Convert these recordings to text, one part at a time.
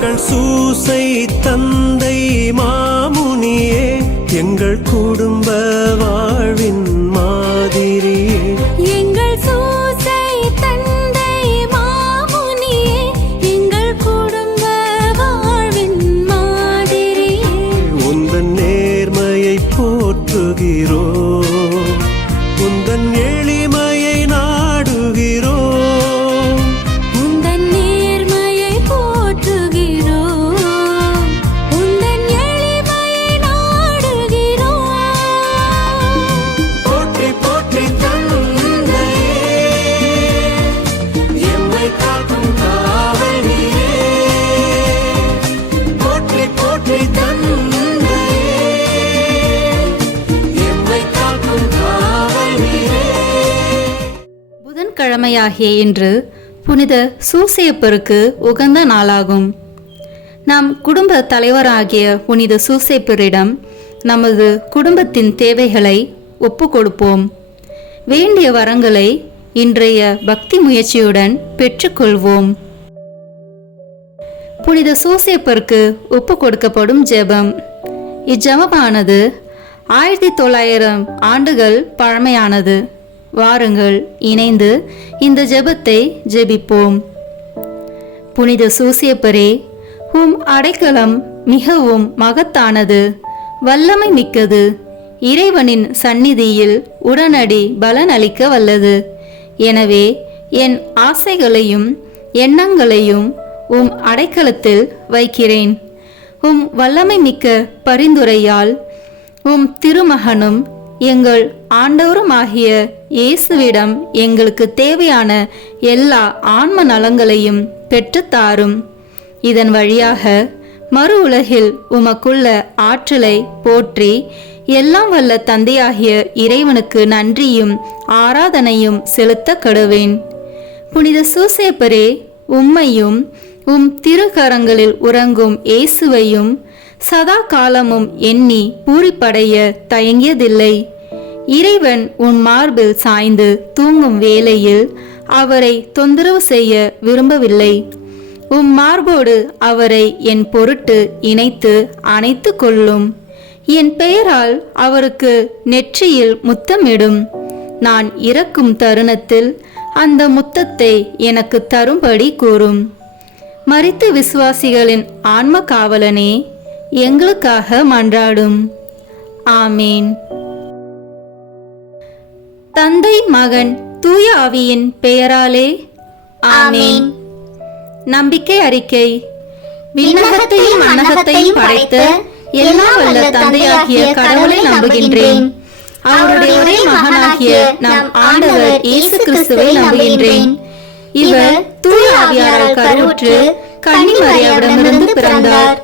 எங்கள் சூசை தந்தை மாமுனியே, எங்கள் குடும்ப வாழ்வின் மாதிரியே. எங்கள் சூசை தந்தை மாமுனியே, எங்கள் குடும்ப வாழ்வின் மாதிரியே. உந்தன் நேர்மையை போற்றுகிறோம், உந்தன் எளிமையை நாடுகிறோம். உந்தன் நேர்மையை போற்றுகிறோம், உந்தன் எளிமையை நாடுகிறோம். போற்றி போற்றி தந்தையே, எம்மை காக்கும் காவல் நீரே. போற்றி போற்றி தந்தையே, எம்மை காக்கும் காவல் நீரே. புதன்கிழமையாகிய இன்று புனித சூசேப்பருக்கு உகந்த நாளாகும். நம் குடும்ப தலைவராகிய புனித சூசேப்பரிடம் நமது குடும்பத்தின் தேவைகளை ஒப்பு கொடுப்போம். வேண்டிய வரங்களை இன்றைய பக்தி முயற்சியுடன் பெற்றுக்கொள்வோம். புனித சூசேப்பருக்கு ஒப்பு கொடுக்கப்படும் ஜெபம். இஜெபமானது 1900 ஆண்டுகள் பழமையானது. வாருங்கள், இணைந்து இந்த ஜெபத்தை ஜெபிப்போம். புனித சூசேப்பரே, உம் அடைக்கலம் மிகவும் மகத்தானது, வல்லமை மிக்கது, இறைவனின் சந்நிதியில் உடனடி பலனளிக்க வல்லது. எனவே என் ஆசைகளையும் எண்ணங்களையும் உம் அடைக்கலத்தில் வைக்கிறேன். உம் வல்லமை மிக்க பரிந்துரையால் உம் திருமகனும் எங்கள் ஆண்டவருமாகிய இயேசுவிடம் எங்களுக்கு தேவையான எல்லா ஆன்ம நலங்களையும் பெற்றுத்தாரும். இதன் வழியாக மறு உலகில் உமக்குள்ள ஆற்றலை போற்றி எல்லாம் வல்ல தந்தையாகிய இறைவனுக்கு நன்றியும் ஆராதனையும் செலுத்த கடுவேன். புனித சூசேப்பரே, உம்மையும் உம் திருக்கரங்களில் உறங்கும் இயேசுவையும் சதா காலமும் எண்ணி பூரிப்படைய தயங்கியதில்லை. இறைவன் உன் மார்பில் சாய்ந்து தூங்கும் வேளையில் அவரை தொந்தரவு செய்ய விரும்பவில்லை. உம் மார்போடு அவரை என் பொருட்டு இணைத்து அணைத்து கொள்ளும். என் பெயரால் அவருக்கு நெற்றியில் முத்தமிடும். நான் இறக்கும் தருணத்தில் அந்த முத்தத்தை எனக்கு தரும்படி கூறும். மரித்த விசுவாசிகளின் ஆன்ம காவலனே, எங்களுக்காக மன்றாடும். ஆமேன். தந்தை, மகன், தூய ஆவியின் பெயராலே ஆமேன். நம்பிக்கை அறிக்கை. விண்ணகத்தையும் மண்ணகத்தையும் படைத்த எல்லாம் வல்ல தந்தையாகிய கடவுளை நம்புகின்றேன். அவருடைய ஒரே மகனாகிய நம் ஆண்டவர் இயேசு கிறிஸ்துவை நம்புகின்றேன். இவர் தூய ஆவியாரால் கருவுற்று கன்னி மரியாவிடமிருந்து பிறந்தார்.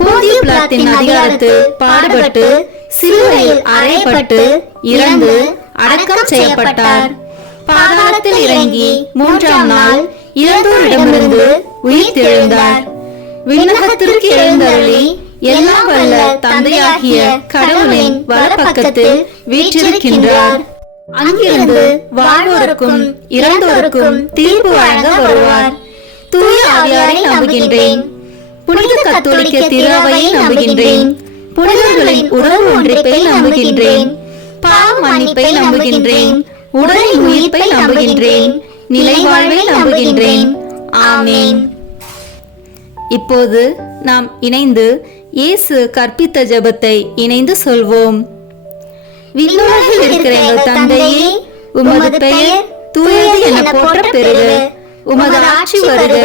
போதிய பிலாத்தின் அதிகாரத்தில் பாடுபட்டு சிலுவையில் அறையப்பட்டு இறந்து அடக்கம் செய்யப்பட்டார். பாதாளத்தில் இறங்கி 3ஆம் நாள் இறந்தோரிடமிருந்து உயிர் தெழுந்தார். விண்ணகத்திற்கு எழுந்தருளி எல்லாம் வல்ல தந்தையாகிய கடவுளின் வலப்பக்கத்தில் வீற்றிருக்கின்றார். அங்கிருந்து வாழ்வோருக்கும் இறந்தோருக்கும் தீர்ப்பு வழங்க வருவார். தூய ஆவியாரை நம்புகின்றேன். புனித கத்தோலிக்க திருவையை நம்புகின்றேன். புனிதர்களின் உறவு ஒன்றிப்பை நம்புகின்றேன். பாவ மன்னிப்பை நம்புகின்றேன். உடலின் உயிர்ப்பை நம்புகின்றேன். நிலை வாழ்வை நம்புகின்றேன். ஆமேன். இப்போது நாம் இணைந்து இயேசு கற்பித்த ஜெபத்தை இணைந்து சொல்வோம். விண்ணுலகில் இருக்கிற எங்கள் தந்தையே, உமது பெயர் தூயது என போற்ற பெறுக. உமது ஆட்சி வருக.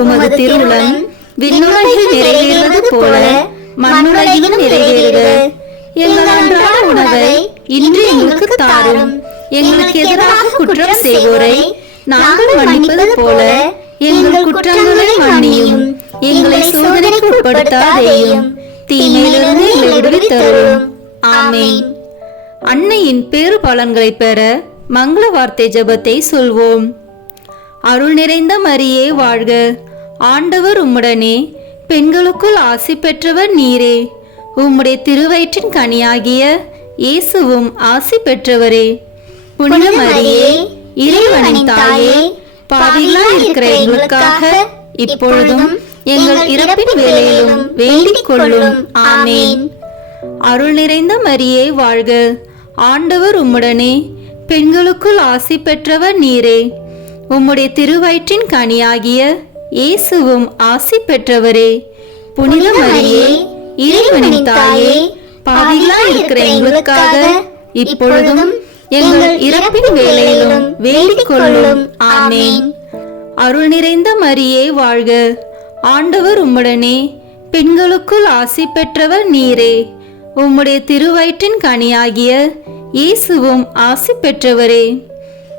உமது திருவுளம் விண்ணுலகில் நிறைவேறுவது போல மண்ணுலகிலும் நிறைவேறுக. எங்கள் அன்றாட உணவை இன்று எங்களுக்கு தாரும். எங்களுக்கு எதிராக குற்றம் செய்வோரை நாங்கள் மன்னிப்பது போல எங்கள் குற்றங்களை மன்னியும். எங்களை சோதனைக்கு உட்படுத்தாதேயும், தீமையிலிருந்து எங்களை விடுவித்தருளும். ஆமேன். அன்னையின் பேறு பலன்களை பெற மங்கள வார்த்தை ஜெபத்தை சொல்வோம். அருள் நிறைந்த மரியே வாழ்க. ஆண்டவர் உம்முடனே, பெண்களுக்குள் ஆசி பெற்றவர் நீரே. உம்முடைய திருவயிற்றின் கனியாகிய இயேசுவும் ஆசி பெற்றவரே. புனித மரியே, இறைவனின் தாயே, பாவிகளாய் இருக்கிற எங்களுக்காக இப்பொழுதும் எங்கள் இறப்பின் வேளையிலும் வேண்டிக் கொள்ளும். ஆமேன். அருள் நிறைந்த மரியே வாழ்க, ஆண்டவர் உம்முடனே, பெண்களுக்குள் ஆசி பெற்றவர் நீரே. உம்முடைய திருவயிற்றின் கனியாகிய இயேசுவும் ஆசி பெற்றவரே. புனித மரியே, இறைவனின் தாயே, பாவிகளாய் இருக்கிற எங்களுக்காக இப்பொழுதும் எங்கள் இறப்பின் வேளையிலும் வேண்டிக் கொள்ளும். ஆமேன். அருள் நிறைந்த மரியே வாழ்க, ஆண்டவர் உம்முடனே, பெண்களுக்குள் ஆசி பெற்றவர் நீரே. உம்முடைய திருவயிற்றின் கனியாகிய இயேசுவும் ஆசி பெற்றவரே.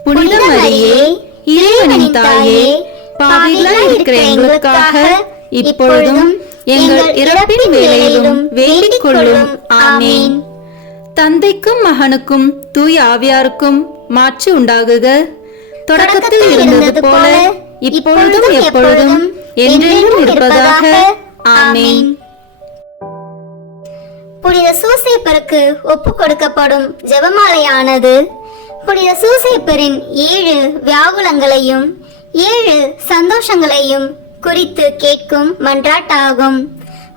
புனித மரியே, இறைவனின் தாயே, பாவிகளாய் இருக்கிற எங்களுக்காக இப்பொழுதும் எங்கள் இறப்பின் வேளையிலும் வேண்டிக் கொள்ளும். ஆமேன். தந்தைக்கும் மகனுக்கும் தூய ஆவியாருக்கும் மாட்சி உண்டாகுக. தொடக்கத்தில் இருந்தது போல இப்பொழுதும் எப்பொழுதும் என்றென்றும் இருப்பதாக. ஆமேன். புனித சூசேப்பருக்கு ஒப்பு கொடுக்கப்படும் ஜெபமாலையானது புனித சூசேப்பரின் 7 வியாகுலங்களையும் 7 சந்தோஷங்களையும் குறித்து கேட்கும் மன்றாட்டாகும்.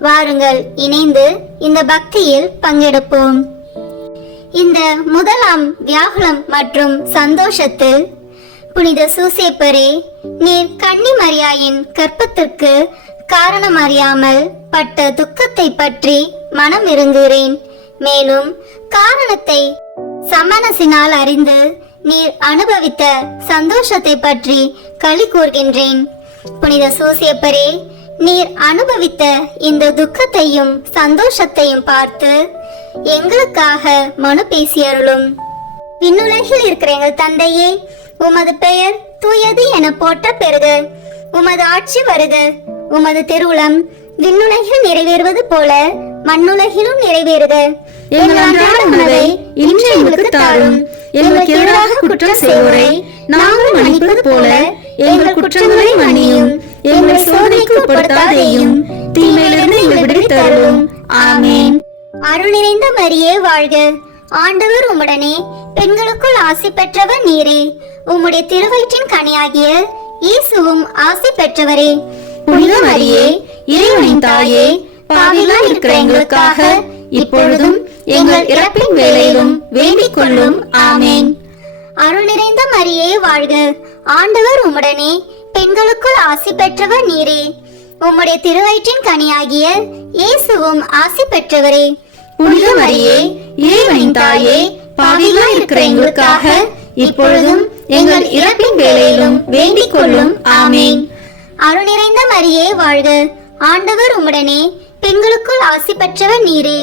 வாருங்கள், இணைந்து இந்த பக்தியில் பங்கெடுப்போம். இந்த முதலாம் வியாகுலம் மற்றும் சந்தோஷத்தில், புனித சூசேப்பரே, நீர் கன்னி மரியாயின் கற்பத்திற்கு காரணம் அறியாமல் பட்ட துக்கத்தை பற்றி மனம் இறங்குகிறேன். மேலும் காரணத்தை சமணசினால் அறிந்து நீர் அனுபவித்த சந்தோஷத்தை பற்றி களி கூர்கின்றேன். புனித சூசேப்பரே, நீர் அனுபவித்த இந்த துக்கத்தையும் சந்தோஷத்தையும் பார்த்து எங்களுக்காக மனு பேசியருளும். விண்ணுலகில் இருக்கிற எங்கள் தந்தையே, உமது பெயர் தூயது என போற்ற பெறுக. உமது ஆட்சி வருக. உமது திருவுளம் விண்ணுலகில் நிறைவேறுவது போல மண்ணுலகிலும் நிறைவேறுக. எங்கள் அன்றாட உணவை இன்று எங்களுக்கு தாரும். எங்களுக்கு எதிராக குற்றம் செய்வோரை நாங்கள் மன்னிப்பது போல எங்கள் குற்றங்களை மன்னியும். எங்களை சோதனைக்கு உட்படுத்தாதேயும், தீமையிலிருந்து எங்களை விடுவித்தருளும். ஆமேன். அருள் நிறைந்த மரியே வாழ்க, ஆண்டவர் உம்முடனே, பெண்களுக்குள் ஆசி பெற்றவர் நீரே. உம்முடைய திருவயிற்றின் கனியாகிய இயேசுவும் ஆசி பெற்றவரே. புனித மரியே, இறைவனின் தாயே, பாவிகளாய் இருக்கிற எங்களுக்காக இப்பொழுதும் எங்கள் இறப்பின் வேளையிலும் வேண்டிக் கொள்ளும். ஆமேன். அருள் நிறைந்த மரியே வாழ்க, ஆண்டவர் உம்முடனே, பெண்களுக்குள் ஆசி பெற்றவர் நீரே. உம்முடைய திருவயிற்றின் கனியாகிய இயேசுவும் ஆசி பெற்றவரே. புனித மரியே, இறைவனின் தாயே, பாவிகளாய் இருக்கிற எங்களுக்காக இப்பொழுதும் எங்கள் இறப்பின் வேளையிலும் வேண்டிக் கொள்ளும். ஆமேன். அருள் நிறைந்த மரியே வாழ்க, ஆண்டவர் உம்முடனே, பெண்களுக்குள் ஆசி பெற்றவர் நீரே.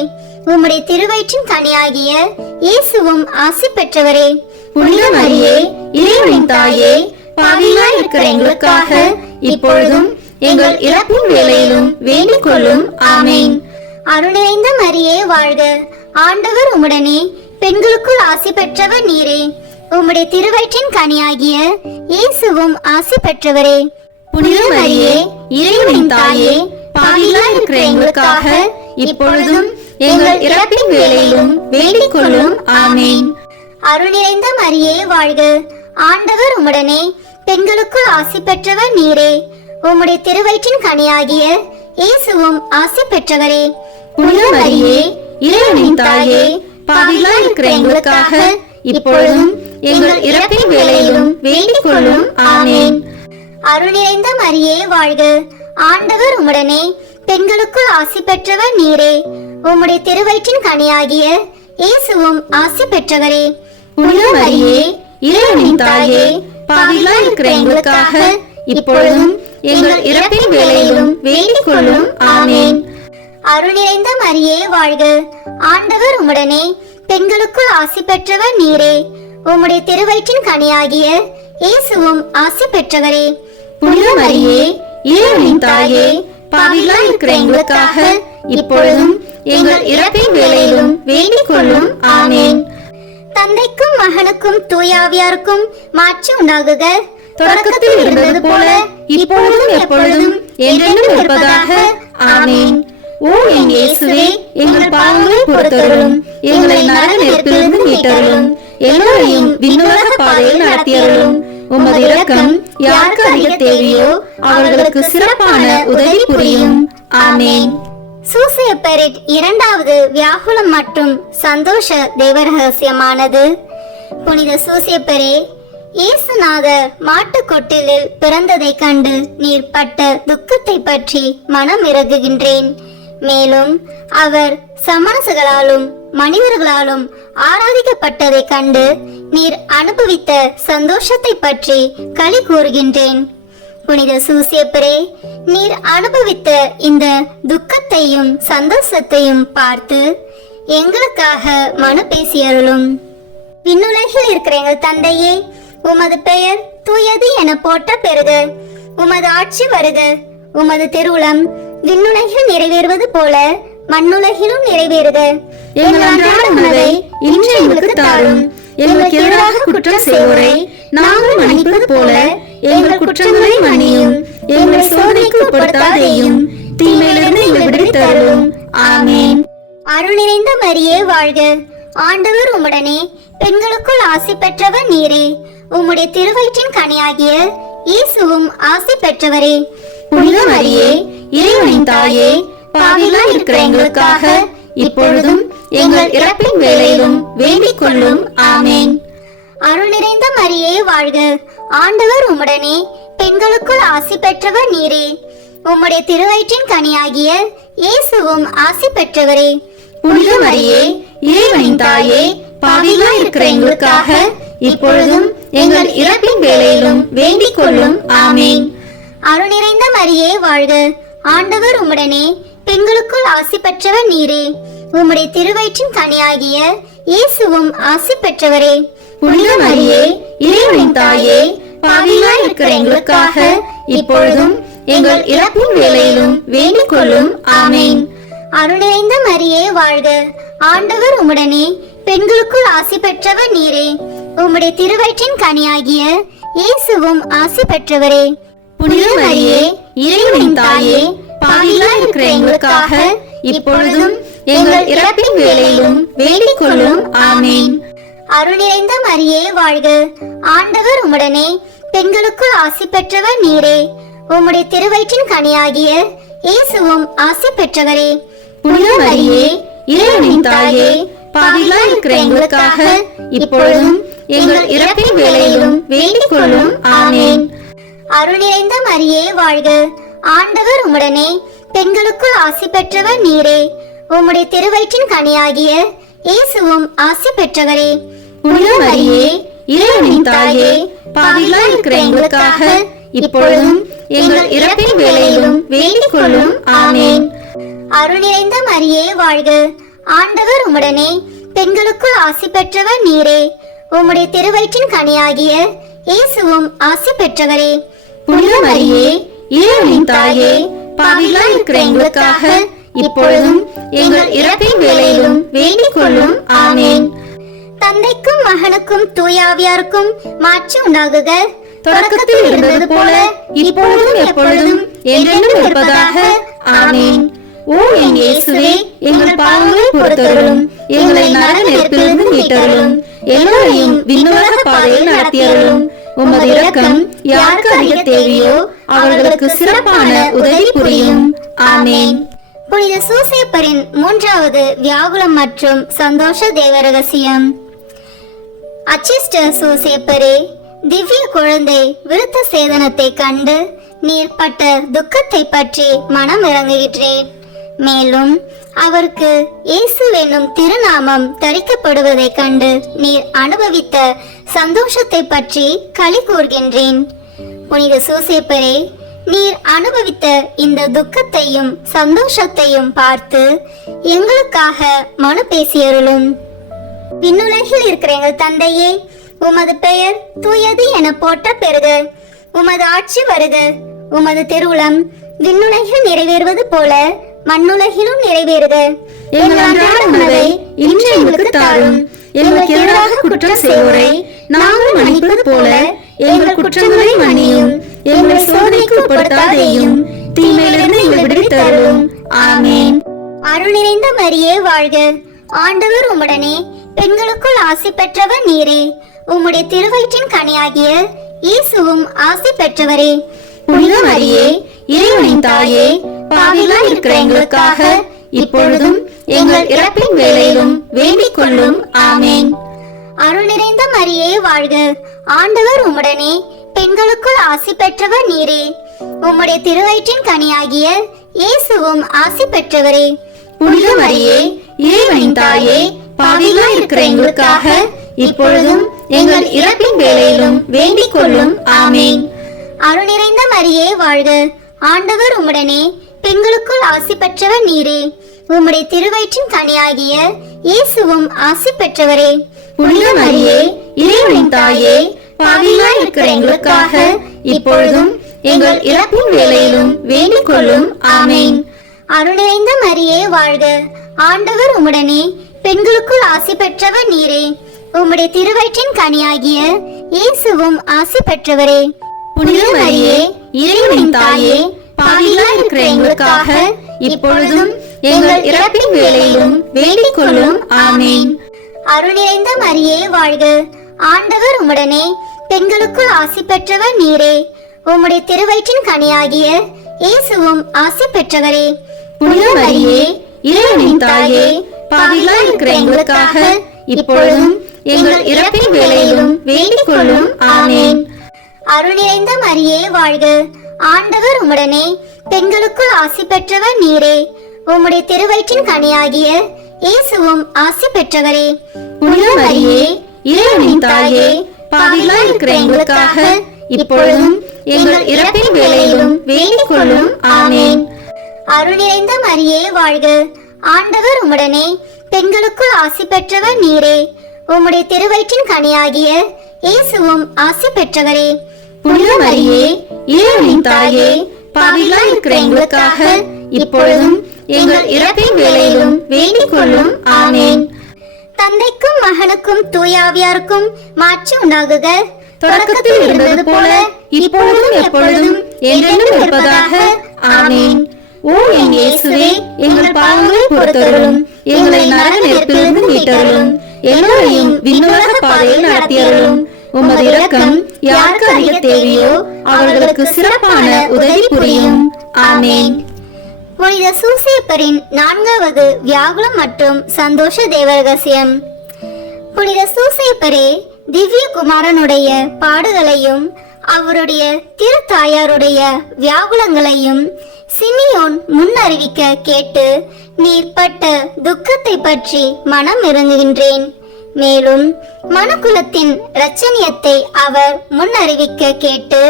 உம்முடைய திருவயிற்றின் கனியாகிய இயேசுவும் ஆசி பெற்றவரே. புனித மரியே, இறைவனின் தாயே, பாவிகளாய் இருக்கிற எங்களுக்காக இப்பொழுதும் எங்கள் இறப்பின் வேளையிலும் வேண்டிக் கொள்ளும். ஆமேன். அருள் நிறைந்த மரியே வாழ்க, ஆண்டவர் உம்முடனே, பெண்களுக்குள் ஆசி பெற்றவர் நீரே. உம்முடைய திருவயிற்றின் கனியாகிய இயேசுவும் ஆசி பெற்றவரே. புனித மரியே, இறைவனின் தாயே, பாவிகளாய் இருக்கிற எங்களுக்காக இப்பொழுதும் எங்கள் இறப்பின் வேளையிலும் வேண்டிக் கொள்ளும். ஆமேன். அருள் நிறைந்த மரியே வாழ்க, ஆண்டவர் உம்முடனே, பெண்களுக்குள் ஆசி பெற்றவர் நீரே. உம்முடைய திருவயிற்றின் கனியாகிய இயேசுவும் ஆசி பெற்றவரே. புனித மரியே, இறைவனின் தாயே, பாவிகளாய் இருக்கிற எங்களுக்காக இப்பொழுதும் எங்கள் இறப்பின் வேளையிலும் வேண்டிக் கொள்ளும். ஆமேன். அருள் நிறைந்த மரியே வாழ்க, ஆண்டவர் உம்முடனே, பெண்களுக்குள் ஆசி பெற்றவர் நீரே. உம்முடைய திருவயிற்றின் கனியாகிய இயேசுவும் ஆசி பெற்றவரே. புனித மரியே, இறைவனின் தாயே, பாவிகளாய் இருக்கிற எங்களுக்காக இப்பொழுதும் எங்கள் இறப்பின் வேளையிலும் வேண்டிக் கொள்ளும். ஆமேன். அருள் நிறைந்த மரியே வாழ்க, ஆண்டவர் உம்முடனே, பெண்களுக்குள் ஆசி பெற்றவர் நீரே. உம்முடைய திருவயிற்றின் கனியாகிய இயேசுவும் ஆசி பெற்றவரே. புனித மரியே, இறைவனின் தாயே, பாவிகளாய் இருக்கிற எங்களுக்காக இப்பொழுதும் எங்கள் இறப்பின் வேளையிலும் வேண்டிக் கொள்ளும். ஆமேன். தந்தைக்கும் மகனுக்கும் தூயாவியாருக்கும் மாட்சி உண்டாகுக. தொடக்கத்தில் இருந்தது போல இப்பொழுதும் எப்பொழுதும் என்றென்றும் இருப்பதாக. ஆமேன். ஓ என் இயேசுவே, எங்கள் பாவங்களை பொறுத்தருளும். எங்களை நரக நெருப்பிலிருந்து மீட்டருளும். எல்லோரையும் விண்ணுலக பாதையில் நடத்தியருளும். உமது இரக்கம் யாருக்கு அதிக தேவையோ அவர்களுக்கு சிறப்பான உதவி புரியும். ஆமேன். சூசையப்பரின் இரண்டாவது வியாகுலம் மற்றும் சந்தோஷ தேவரகசியமானது. புனித சூசையப்பரே, இயேசுநாதர் மாட்டுக்கொட்டிலில் பிறந்ததை கண்டு நீர் பட்ட துக்கத்தை பற்றி மனம் இறங்குகின்றேன். மேலும் அவர் சமணர்களாலும் மனிதர்களாலும் ஆராதிக்கப்பட்டதை கண்டு நீர் அனுபவித்த சந்தோஷத்தை பற்றி களி கூறுகின்றேன். புனித சூசையப்பரே, நீர் அனுபவித்த இந்த துக்கத்தையும் சந்தோஷத்தையும் பார்த்து எங்களுக்காக மனு பேசியருளும். விண்ணுலகில் இருக்கிற எங்கள் தந்தையே, உமது பெயர் தூயது என போற்ற பெறுக. உமது ஆட்சி வருக. உமது திருவுளம் விண்ணுலகில் நிறைவேறுவது போல மண்ணுலகிலும் நிறைவேறுக. எங்கள் அன்றாட உணவை இன்று எங்களுக்கு தாரும். எங்களுக்கு எதிராக குற்றம் செய்வோரை நாங்கள் மன்னிப்பது போல எங்கள் குற்றங்களை மன்னியும். எங்களை சோதனைக்கு உட்படுத்தாதேயும், தீமையிலிருந்து எங்களை விடுவித்தருளும். ஆமேன். அருள் நிறைந்த மரியே வாழ்க. ஆண்டவர் உம்முடனே, பெண்களுக்குள் ஆசி பெற்றவர் நீரே. உம்முடைய திருவயிற்றின் கனியாகிய இயேசுவும் ஆசி பெற்றவரே. புனித மரியே, இறைவனின் தாயே, பாவிகளாய் இருக்கிற எங்களுக்காக இப்பொழுதும் எங்கள் இறப்பின் வேளையிலும் வேண்டிக் கொள்ளும். ஆமேன். அருள் நிறைந்த மரியே வாழ்க. ஆண்டவர் உம்முடனே, பெண்களுக்குள் ஆசி பெற்றவர் நீரே. உம்முடைய திருவயிற்றின் கனியாகிய இயேசுவும் ஆசி பெற்றவரே. புனித மரியே, இறைவனின் தாயே, பாவிகளாய் இருக்கிற எங்களுக்காக இப்பொழுதும் எங்கள் இறப்பின் வேளையிலும் வேண்டிக் கொள்ளும். ஆமேன். அருள் நிறைந்த மரியே வாழ்க. ஆண்டவர் உம்முடனே, பெண்களுக்குள் ஆசி பெற்றவர் நீரே. உம்முடைய திருவயிற்றின் கனியாகிய இயேசுவும் ஆசி பெற்றவரே. புனித மரியே, இறைவனின் தாயே, பாவிகளாய் இருக்கிற எங்களுக்காக இப்பொழுதும் எங்கள் இறப்பின் வேளையிலும் வேண்டிக் கொள்ளும். ஆமேன். அருள் நிறைந்த மரியே வாழ்க. ஆண்டவர் உம்முடனே, பெண்களுக்குள் ஆசி பெற்றவர் நீரே. உம்முடைய திருவயிற்றின் கனியாகிய இயேசுவும் ஆசி பெற்றவரே. புனித மரியே, இறைவனின் தாயே, பாவிகளாய் இருக்கிற எங்களுக்காக இப்பொழுதும் எங்கள் இறப்பின் வேளையிலும் வேண்டிக் கொள்ளும். ஆமேன். அருள் நிறைந்த மரியே வாழ்க. ஆண்டவர் உம்முடனே, பெண்களுக்குள் ஆசி பெற்றவர் நீரே. உம்முடைய திருவயிற்றின் கனியாகிய இயேசுவும் ஆசி பெற்றவரே. புனித மரியே, இறைவனின் தாயே, பாவிகளாய் இருக்கிற எங்களுக்காக இப்பொழுதும் எங்கள் இறப்பின் வேளையிலும் வேண்டிக் கொள்ளும். ஆமேன். அருள் நிறைந்த மரியே வாழ்க. ஆண்டவர் உம்முடனே, பெண்களுக்குள் ஆசி பெற்றவர் நீரே. உம்முடைய திருவயிற்றின் கனியாகிய இயேசுவும் ஆசி பெற்றவரே. புனித மரியே, இறைவனின் தாயே, பாவிகளாய் இருக்கிற எங்களுக்காக இப்பொழுதும் எங்கள் இறப்பின் வேளையிலும் வேண்டிக் கொள்ளும். ஆமேன். அருள் நிறைந்த மரியே வாழ்க. ஆண்டவர் உம்முடனே, பெண்களுக்குள் ஆசி பெற்றவர் நீரே. உம்முடைய திருவயிற்றின் கனியாகிய இயேசுவும் ஆசி பெற்றவரே. புனித மரியே, இறைவனின் தாயே, பாவிகளாய் இருக்கிற எங்களுக்காக இப்பொழுதும் எங்கள் இறப்பின் வேளையிலும் வேண்டிக் கொள்ளும். ஆமேன். தந்தைக்கும் மகனுக்கும் தூயாவியாருக்கும் மாட்சி உண்டாகுக. தொடக்கத்தில் இருந்தது போல இப்பொழுதும் எப்பொழுதும் என்றென்றும் இருப்பதாக. ஆமேன். ஓ என் இயேசுவே, எங்கள் பாவங்களை பொறுத்தருளும். எங்களை நரக நெருப்பிலிருந்து மீட்டருளும். எல்லோரையும் விண்ணுலக பாதையில் நடத்தியருளும். உமது இரக்கம் யாருக்கு அதிக தேவையோ அவர்களுக்கு சிறப்பான உதவி புரியும். ஆமேன். புனித சூசையப்பரின் மூன்றாவது வியாகுலம் மற்றும் சந்தோஷ தேவரகசியம். அச்சிஷ்ட சூசையப்பரே, திவ்ய குழந்தை விருத்த சேதனத்தை கண்டு நீர் பட்ட துக்கத்தை பற்றி மனம் இறங்குகின்றேன். மேலும் அவருக்கு இயேசு என்னும் திருநாமம் தரிக்கப்படுவதை கண்டு நீர் அனுபவித்த சந்தோஷத்தை பற்றி களி கூர்கின்றேன். புனித சூசையப்பரே, நீர் அனுபவித்த இந்த துக்கத்தையும் சந்தோஷத்தையும் பார்த்து எங்களுக்காக மனு பேசியருளும். விண்ணுலகில் இருக்கிற எங்கள் தந்தையே, உமது பெயர் தூயது என போற்ற பெறுக. உமது ஆட்சி வருக. உமது திருவுளம் விண்ணுலகில் நிறைவேறுவது போல மண்ணுலகிலும் நிறைவேறுக. எங்கள் அன்றாட உணவை இன்று எங்களுக்கு தாரும். எங்களுக்கு எதிராக குற்றம் செய்வோரை நாங்கள் மன்னிப்பது போல எங்கள் குற்றங்களை மன்னியும். எங்களை சோதனைக்கு உட்படுத்தாதேயும், தீமையிலிருந்து எங்களை விடுவித்தருளும். ஆமேன். அருள் நிறைந்த மரியே வாழ்க. ஆண்டவர் உம்முடனே, பெண்களுக்குள் ஆசி பெற்றவர் நீரே. உம்முடைய திருவயிற்றின் கனியாகிய இயேசுவும் ஆசி பெற்றவரே. புனித மரியே, இறைவனின் தாயே, பாவிகளாய் இருக்கிற எங்களுக்காக இப்பொழுதும் எங்கள் இறப்பின் வேளையிலும் வேண்டிக் கொள்ளும். ஆமேன். அருள் நிறைந்த மரியே வாழ்க, ஆண்டவர் உம்முடனே, பெண்களுக்குள் ஆசி பெற்றவர் நீரே. உம்முடைய திருவயிற்றின் கனியாகிய இயேசுவும் ஆசி பெற்றவரே. புனித மரியே, இறைவனின் தாயே, பாவிகளாய் இருக்கிற எங்களுக்காக இப்பொழுதும் எங்கள் இறப்பின் வேளையிலும் வேண்டிக் கொள்ளும். ஆமேன். அருள் நிறைந்த மரியே வாழ்க, ஆண்டவர் உம்முடனே, பெண்களுக்குள் ஆசி பெற்றவர் நீரே. உம்முடைய திருவயிற்றின் கனியாகிய இயேசுவும் ஆசி பெற்றவரே. புனித மரியே, இறைவனின் தாயே, பாவிகளாய் இருக்கிற எங்களுக்காக இப்பொழுதும் எங்கள் இறப்பின் வேளையிலும் வேண்டிக் கொள்ளும். ஆமேன். அருள் நிறைந்த மரியே வாழ்க, ஆண்டவர் உம்முடனே, பெண்களுக்குள் ஆசி பெற்றவர் நீரே. உம்முடைய திருவயிற்றின் கனியாகிய இயேசுவும் ஆசி பெற்றவரே. புனித மரியே, இறைவனின் தாயே, பாவிகளாய் இருக்கிற எங்களுக்காக இப்பொழுதும் எங்கள் இறப்பின் வேளையிலும் வேண்டிக் கொள்ளும். ஆமேன். அருள் நிறைந்த மரியே வாழ்க, ஆண்டவர் உம்முடனே, பெண்களுக்குள் ஆசி பெற்றவர் நீரே. உம்முடைய திருவயிற்றின் கனியாகிய இயேசுவும் ஆசி பெற்றவரே. புனித மரியே, இறைவனின் தாயே, பாவிகளாய் இருக்கிற எங்களுக்காக இப்பொழுதும் எங்கள் இறப்பின் வேளையிலும் வேண்டிக் கொள்ளும். ஆமேன். அருள் நிறைந்த மரியே வாழ்க, ஆண்டவர் உம்முடனே, பெண்களுக்குள் ஆசி பெற்றவர் நீரே. உம்முடைய திருவயிற்றின் கனியாகிய இயேசுவும் ஆசி பெற்றவரே. புனித மரியே, இறைவனின் தாயே, பாவிகளாய் இருக்கிற எங்களுக்காக இப்பொழுதும் எங்கள் இறப்பின் வேளையிலும் வேண்டிக் கொள்ளும். ஆமேன். அருள் நிறைந்த மரியே வாழ்க, ஆண்டவர் உம்முடனே, பெண்களுக்குள் ஆசி பெற்றவர் நீரே. உம்முடைய திருவயிற்றின் கனியாகிய இயேசுவும் ஆசி பெற்றவரே. புனித மரியே, இறைவனின் தாயே, பாவிகளாய் இருக்கிற எங்களுக்காக இப்பொழுதும் எங்கள் இறப்பின் வேளையிலும் வேண்டிக் கொள்ளும். ஆமேன். தந்தைக்கும் மகனுக்கும் தூயாவியாருக்கும் மாட்சி உண்டாகுக. தொடக்கத்தில் இருந்தது போல இப்பொழுதும் எப்பொழுதும் என்றென்றும் இருப்பதாக. ஆமேன். ஓ என் இயேசுவே, எங்கள் பாவங்களை பொறுத்தருளும், எங்களை நரக நெருப்பிலிருந்து மீட்டருளும், எல்லோரையும் விண்ணுலக பாதையில் நடத்தியருளும். உமது இரக்கம் யாருக்கு அதிக தேவையோ அவர்களுக்கு சிறப்பான உதவி புரியும். ஆமேன். புனித சூசேப்பரின் 4வது வியாகுலம் மற்றும் சந்தோஷ தேவரகசியம். புனித சூசேப்பரே, திவ்ய குமாரனுடைய பாடுகளையும் அவருடைய திருத்தாயாருடைய வியாகுலங்களையும் சிமியோன் முன்னறிவிக்க கேட்டு நீர் பட்ட துக்கத்தை பற்றி மனம் இறங்குகின்றேன். மேலும் மனுக்குலத்தின் இரட்சணியத்தை அவர் முன்னறிவிக்க கேட்டு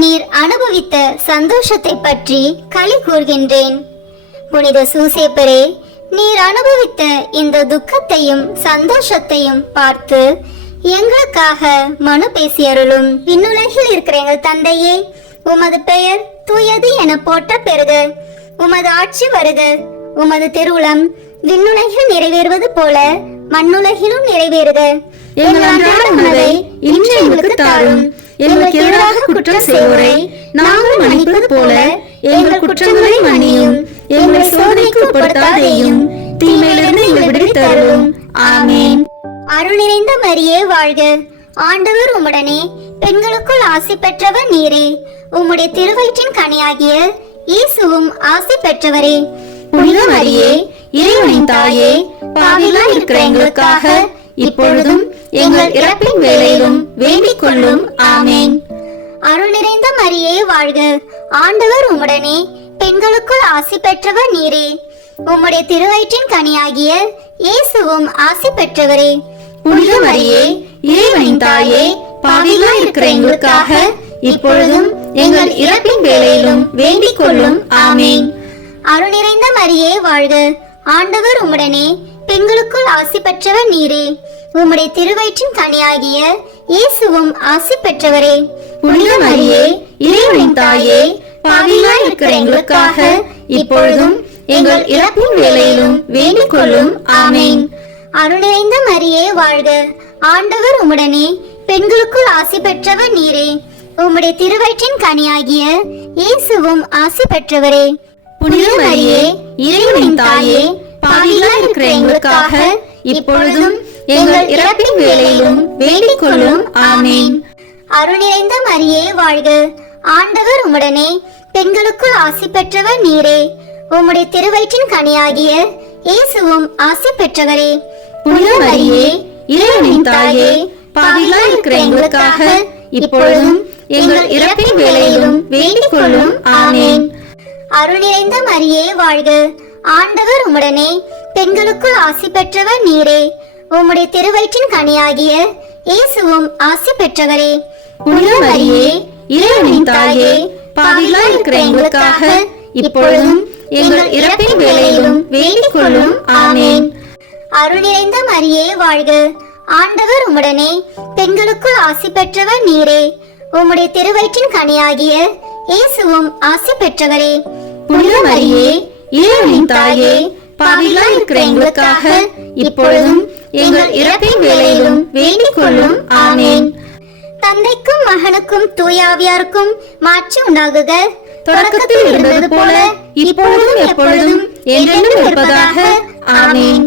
நீர் அனுபவித்த சந்தோஷத்தை பற்றி களி கூர்கின்றேன். புனித சூசேப்பரே, நீர் அனுபவித்த இந்த துக்கத்தையும் சந்தோஷத்தையும் பார்த்து எங்களுக்காக மனு பேசியருளும். விண்ணுலகில் இருக்கிற எங்கள் தந்தையே, உமது பெயர் தூயது என போற்ற பெறுக. உமது ஆட்சி வருக. உமது திருவுளம் விண்ணுலகில் நிறைவேறுவது போல மண்ணுலகிலும் நிறைவேறுக. எங்கள் அன்றாட உணவை இன்று எங்களுக்கு தாரும். எங்களுக்கு எதிராக குற்றம் செய்வோரை நாங்கள் மன்னிப்பது போல எங்கள் குற்றங்களை மன்னியும். எங்களை சோதனைக்கு உட்படுத்தாதேயும், தீமையிலிருந்து எங்களை விடுவித்தருளும். ஆமேன். அருள் நிறைந்த மரியே வாழ்க, ஆண்டவர் உம்முடனே, பெண்களுக்குள் ஆசி பெற்றவர் நீரே. உம்முடைய திருவயிற்றின் கனியாகிய இயேசுவும் ஆசி பெற்றவரே. புனித மரியே, இறைவனின் தாயே, பாவிகளாய் இருக்கிற எங்களுக்காக இப்பொழுதும் எங்கள் இறப்பின் வேளையிலும் வேண்டிக் கொள்ளும். ஆமேன். அருள் நிறைந்த மரியே வாழ்க, ஆண்டவர் உம்முடனே, பெண்களுக்குள் ஆசி பெற்றவர் நீரே. உம்முடைய திருவயிற்றின் கனியாகிய இயேசுவும் ஆசி பெற்றவரே. புனித மரியே, இறைவனின் தாயே, பாவிகளாய் இருக்கிற எங்களுக்காக இப்பொழுதும் எங்கள் இறப்பின் வேளையிலும் வேண்டிக் கொள்ளும். ஆமேன். அருள் நிறைந்த மரியே வாழ்க, ஆண்டவர் உம்முடனே, பெண்களுக்குள் ஆசி பெற்றவர் நீரே. உம்முடைய திருவயிற்றின் கனியாகிய இயேசுவும் ஆசி பெற்றவரே. புனித மரியே, இறைவனின் தாயே, பாவிகளாய் இருக்கிற எங்களுக்காக இப்பொழுதும் எங்கள் இறப்பின் வேளையிலும் வேண்டிக் கொள்ளும். ஆமேன். அருள் நிறைந்த மரியே வாழ்க, ஆண்டவர் உம்முடனே, பெண்களுக்குள் ஆசி பெற்றவர் நீரே. உம்முடைய திருவயிற்றின் கனியாகிய இயேசுவும் ஆசி பெற்றவரே. புனித மரியே, இறைவனின் தாயே, பாவிகளாய் இருக்கிற எங்களுக்காக இப்பொழுதும் எங்கள் இறப்பின் வேளையிலும் வேண்டிக் கொள்ளும். ஆமேன். அருள் நிறைந்த மரியே வாழ்க. ஆண்டவர் உம்முடனே, பெண்களுக்குள் ஆசி பெற்றவர் நீரே. உம்முடைய திருவயிற்றின் கனியாகிய இயேசுவும் ஆசி பெற்றவரே. புனித மரியே, இறைவனின் தாயே, பாவிகளாய் இருக்கிற எங்களுக்காக இப்பொழுதும் எங்கள் இறப்பின் வேளையிலும் வேண்டிக் கொள்ளும். ஆமென். அருள் நிறைந்த மரியே வாழ்க. ஆண்டவர் உம்முடனே, பெண்களுக்குள் ஆசி பெற்றவர் நீரே. உம்முடைய திருவயிற்றின் கனியாகிய இயேசுவும் ஆசி பெற்றவரே. புனித மரியே, இறைவனின் தாயே, பாவிகளாய் இருக்கிற எங்களுக்காக இப்பொழுதும் எங்கள் இறப்பின் வேளையிலும் வேண்டிக் கொள்ளும். ஆமென். அருள் நிறைந்த மரியே வாழ்க. ஆண்டவர் உம்முடனே, பெண்களுக்குள் ஆசி பெற்றவர் நீரே. உம்முடைய திருவயிற்றின் கனியாகிய இயேசுவும் ஆசி பெற்றவரே. புனித மரியே, இறைவனின் தாயே, பாவிகளாய் இருக்கிற எங்களுக்காக இப்பொழுதும் எங்கள் இறப்பின் வேளையிலும் வேண்டிக் கொள்ளும். ஆமென். தந்தைக்கும் மகனுக்கும் தூயாவியாருக்கும் மாட்சி உண்டாகுக. தொடக்கத்தில் இருந்தது போல இப்பொழுதும் எப்பொழுதும் என்றென்றும் இருப்பதாக. ஆமென்.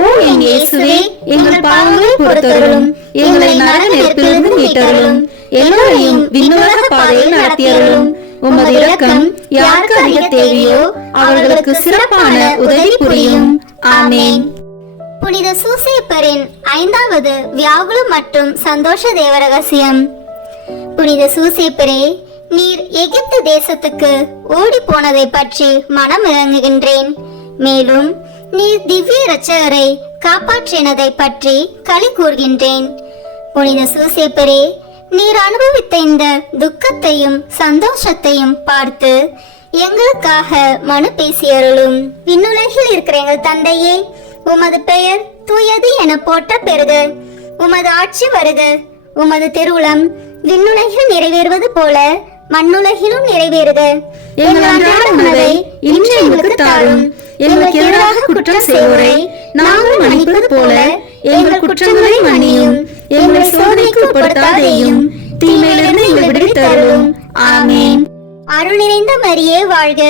ஓ என் இயேசுவே, எங்கள் பாவங்களை பொறுத்தருளும், எங்களை நரக நெருப்பிலிருந்து மீட்டருளும், எல்லோரையும் விண்ணுலக பாதையில் நடத்தியருளும். உமது இரக்கம் யாருக்கு அதிக தேவையோ அவர்களுக்கு சிறப்பான உதவி புரியும். ஆமென். புனித சூசேப்பரின் 5வது வியாகுல மற்றும் சந்தோஷ தேவ ரகசியம். புனித சூசேப்பரே, நீர் எகிப்து தேசத்துக்கு ஓடி போனதை பற்றி மனம் இறங்குகின்றேன். மேலும் நீர் திவ்ய இரட்சகரை காப்பாற்றினதை பற்றி களி கூறுகின்றேன். புனித சூசேப்பரே, நீர் அனுபவித்த இந்த துக்கத்தையும் சந்தோஷத்தையும் பார்த்து எங்களுக்காக மனு பேசியருளும். விண்ணுலகில் இருக்கிற எங்கள் தந்தையே, உமது பெயர் தூயது என போற்ற பெறுக. உமது ஆட்சி வருக. உமது திருவுளம் விண்ணுலகில் நிறைவேறுவது போல மண்ணுலகிலும் நிறைவேறுக. எங்கள் அன்றாட உணவை இன்று எங்களுக்கு தாரும். எங்களுக்கு எதிராக குற்றம் செய்வோரை நாங்கள் மன்னிப்பது போல எங்கள் குற்றங்களை மன்னியும். எங்களை சோதனைக்கு உட்படுத்தாதேயும், தீமையிலிருந்து எங்களை விடுவித்தருளும். ஆமென். அருள் நிறைந்த மரியே வாழ்க.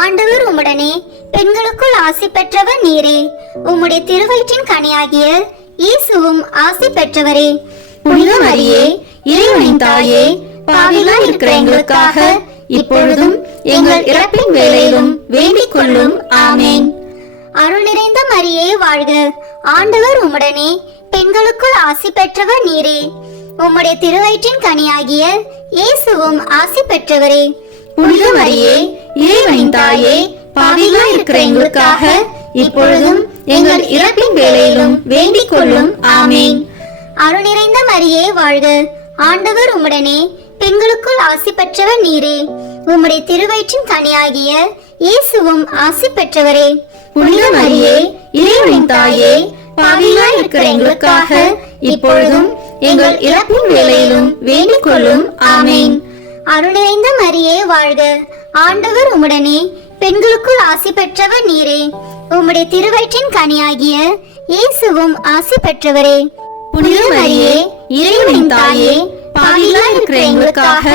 ஆண்டவர் உம்முடனே, பெண்களுக்குள் ஆசி பெற்றவர் நீரே. உம்முடைய திருவயிற்றின் கனியாகிய இயேசுவும் ஆசி பெற்றவரே. புனித மரியே, இறைவனின் தாயே, பாவிகளாய் இருக்கிற எங்களுக்காக இப்பொழுதும் எங்கள் இறப்பின் வேளையிலும் வேண்டிக் கொள்ளும். ஆமென். அருள் நிறைந்த மரியே வாழ்க. ஆண்டவர் உம்முடனே, பெண்களுக்குள் ஆசி பெற்றவர் நீரே. உம்முடைய திருவயிற்றின் கனியாகிய இயேசுவும் ஆசி பெற்றவரே. புனித மரியே, இறைவனின் தாயே, பாவிகளாய் இருக்கிற எங்களுக்காக இப்பொழுதும் எங்கள் இறப்பின் வேளையிலும் வேண்டிக் கொள்ளும். ஆமென். அருள் நிறைந்த மரியே வாழ்க. ஆண்டவர் உம்முடனே, பெண்களுக்குள் ஆசி பெற்றவர் நீரே. உம்முடைய திருவயிற்றின் கனியாகிய இயேசுவும் ஆசி பெற்றவரே. புனித மரியே, இறைவனின் தாயே, பாவிகளாய் இருக்கிற எங்களுக்காக இப்பொழுதும் எங்கள் இறப்பின் வேளையிலும் வேண்டிக் கொள்ளும். ஆமென். அருள் நிறைந்த மரியே வாழ்க. ஆண்டவர் உம்முடனே, பெண்களுக்குள் ஆசி பெற்றவர் நீரே. உம்முடைய திருவயிற்றின் கனியாகிய இயேசுவும் ஆசி பெற்றவரே. புனித மரியே, இறைவனின் தாயே, பாவிகளாய் இருக்கிற எங்களுக்காக